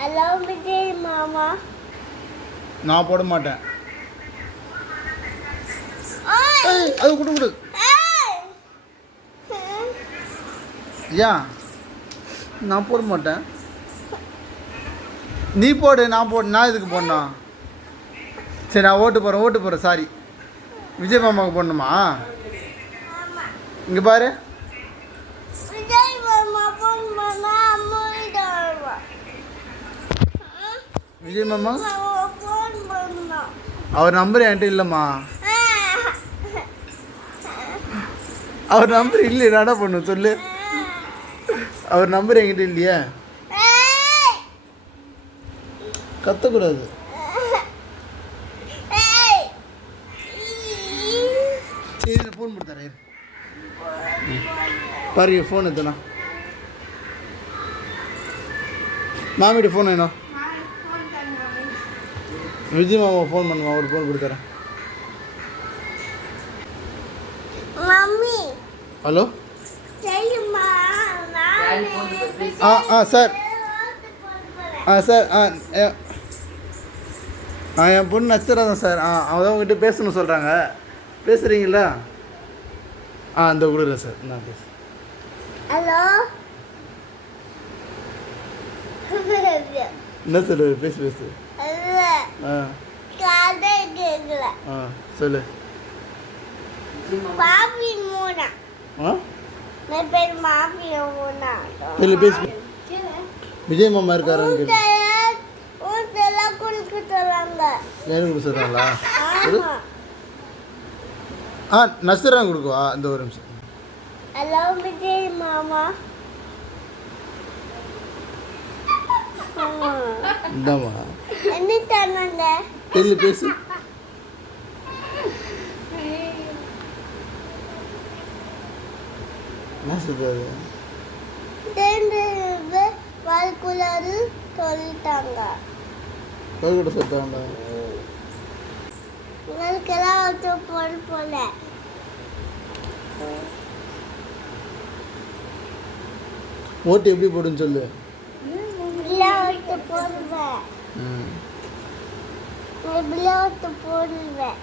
Hello Vijay மாமா. நான் போட மாட்டேன். ஓய் அது கொடு. ஏன் நான் போட மாட்டேன். நீ போடு, நான் இதுக்கு போடணும். சரி, நான் ஓட்டு போகிறேன். சாரி, விஜய் மாமாவுக்கு போடணுமா? இங்கே பாரு. விஜய் மாமா போன் பண்ணா அம்மா வருவா. விஜய் மாமா போன் பண்ணா. அவர் நம்பர் என்கிட்ட இல்லைம்மா. அவர் நம்பர் இல்லையே, நான் என்ன பண்ணும் சொல்லு. அவர் நம்பர் என்கிட்ட இல்லையே. கத்தக்கூடாது. சரி, ஃபோன் கொடுத்தாரு பாரு. ஃபோன் எத்தனா மாமிட்ட ஃபோன் வேணும். விஜய் மாமா ஃபோன் பண்ணுமா, ஒரு ஃபோன் கொடுத்துறேன். Mummy hello. சரிம்மா. சார். சார், என் பொண்ணு நச்சுறாதான் சார். அவங்க உங்ககிட்ட பேசணும்னு சொல்கிறாங்க. பேசுகிறீங்களா? இந்த கொடுக்குறேன் சார். நான் பேச. ஹலோ. என்ன சொல்லு, பேசு. காதை கேட்கல. சொல்லு. மாஃபி மூனா. என் பேர் மாஃபி மூனா. இல்லை, பேசு. விஜய் மாமா இருக்காருன்னு கேளு. ஊட்டெல்லாம் குளிக்க சொல்றாங்க. எனக்கு கொடுக்க சொல்கிறாங்களா? நசுறாங்க கொடுக்குவா. இந்த ஒரு நிமிஷம். ஹலோ விஜய் மாமா. இந்தாம்மா. என்ன தந்தாங்க? தெரியல, பேசு. என்ன சொல்றது? வாழ்க்குள்ளாரு சொல்லிட்டாங்க. கூட சொல்லிட்டாங்க. உங்களுக்கெல்லாம் வந்து போட போல. ஓட்டு எப்படி போடுன்னு சொல்லு. போடுவேன். போடுவேன்.